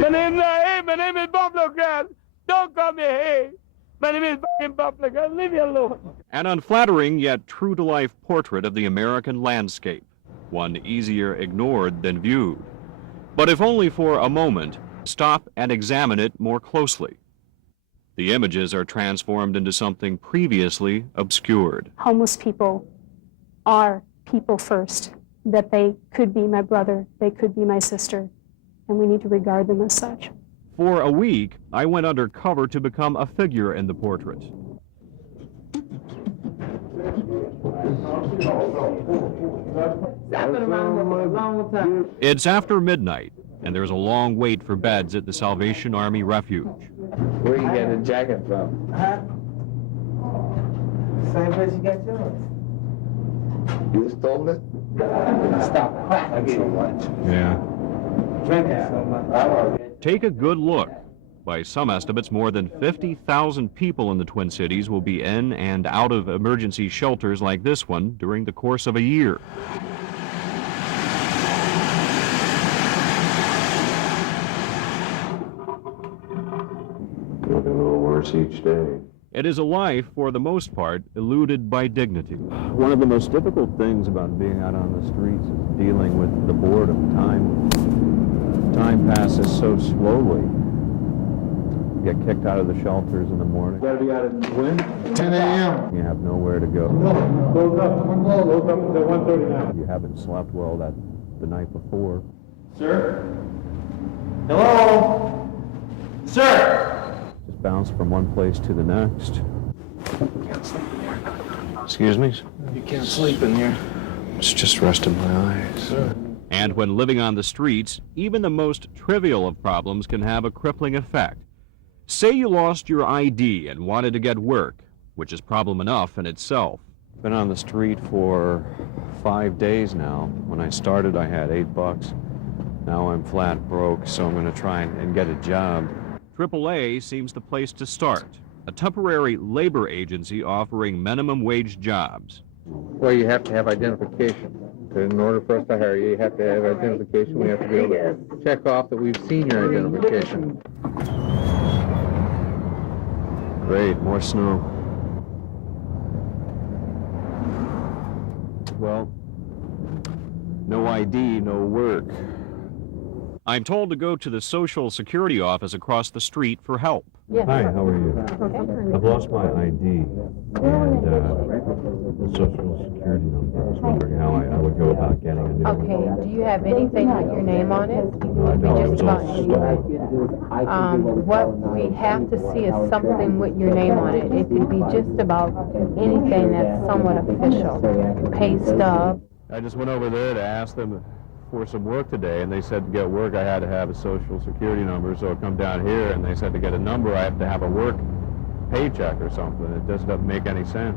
My name is Buffalo Grass. Don't call me Hay. My name is Buffalo Grass. Leave me alone. An unflattering yet true-to-life portrait of the American landscape, one easier ignored than viewed. But if only for a moment, stop and examine it more closely. The images are transformed into something previously obscured. Homeless people are people first, that they could be my brother, they could be my sister, and we need to regard them as such. For a week, I went undercover to become a figure in the portrait. It's after midnight, and there's a long wait for beds at the Salvation Army Refuge. Where you get a jacket from? Same place you got yours. You stole it? Stop crap. I gave you one. Yeah. Drink it so much. Take a good look. By some estimates, more than 50,000 people in the Twin Cities will be in and out of emergency shelters like this one during the course of a year. Getting a little worse each day. It is a life, for the most part, eluded by dignity. One of the most difficult things about being out on the streets is dealing with the boredom. Time passes so slowly. You get kicked out of the shelters in the morning. You gotta be out at when? 10 a.m. You have nowhere to go. Close up to 1:30 now. You haven't slept well the night before. Sir? Hello? Sir? Just bounce from one place to the next. Excuse me? You can't sleep in here. It's just resting my eyes. Sir. And when living on the streets, even the most trivial of problems can have a crippling effect. Say you lost your ID and wanted to get work, which is problem enough in itself. Been on the street for 5 days now. When I started, I had $8. Now I'm flat broke, so I'm going to try and get a job. AAA seems the place to start, a temporary labor agency offering minimum wage jobs. Well, you have to have identification. In order for us to hire you, you have to have identification. We have to be able to check off that we've seen your identification. Great, more snow. Well, no ID, no work. I'm told to go to the Social Security office across the street for help. Yes. Hi, how are you? I've lost my ID and the Social Security number. I was wondering how I would go about getting a new one. Okay, do you have anything with your name on it? No, I don't. It was all stolen. What we have to see is something with your name on it. It could be just about anything that's somewhat official. Pay stub. I just went over there to ask them for some work today, and they said to get work I had to have a Social Security number, so I come down here and they said to get a number I have to have a work paycheck or something. It just doesn't make any sense.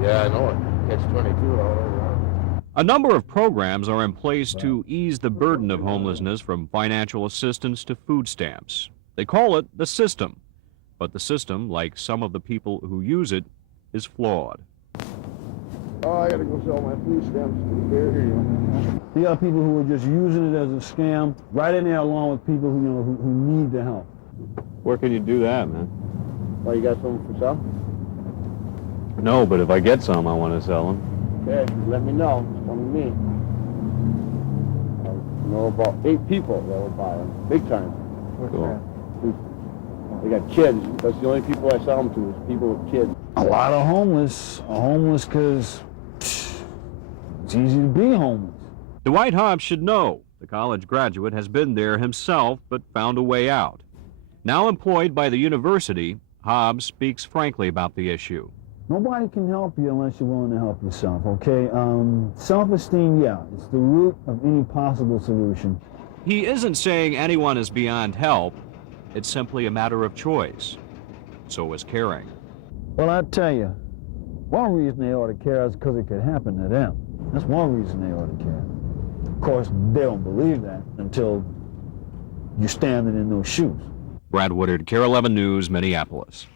Yeah, I know it. It's 22 all over. A number of programs are in place to ease the burden of homelessness, from financial assistance to food stamps. They call it the system, but the system, like some of the people who use it, is flawed. Oh, I gotta go sell my food stamps. Here you go. You got people who are just using it as a scam, right in there along with people who, who need the help. Where can you do that, man? Oh, you got something for sale? No, but if I get some, I want to sell them. Okay, let me know. It's come to me. I know about 8 people that will buy them, big time. Cool. They got kids. That's the only people I sell them to, is people with kids. A lot of homeless are homeless because it's easy to be homeless. Dwight Hobbs should know. The college graduate has been there himself, but found a way out. Now employed by the university, Hobbs speaks frankly about the issue. Nobody can help you unless you're willing to help yourself, okay? Self-esteem, yeah, it's the root of any possible solution. He isn't saying anyone is beyond help. It's simply a matter of choice. So is caring. Well, I tell you, one reason they ought to care is because it could happen to them. That's one reason they ought to care. Of course, they don't believe that until you're standing in those shoes. Brad Woodard, KARE 11 News, Minneapolis.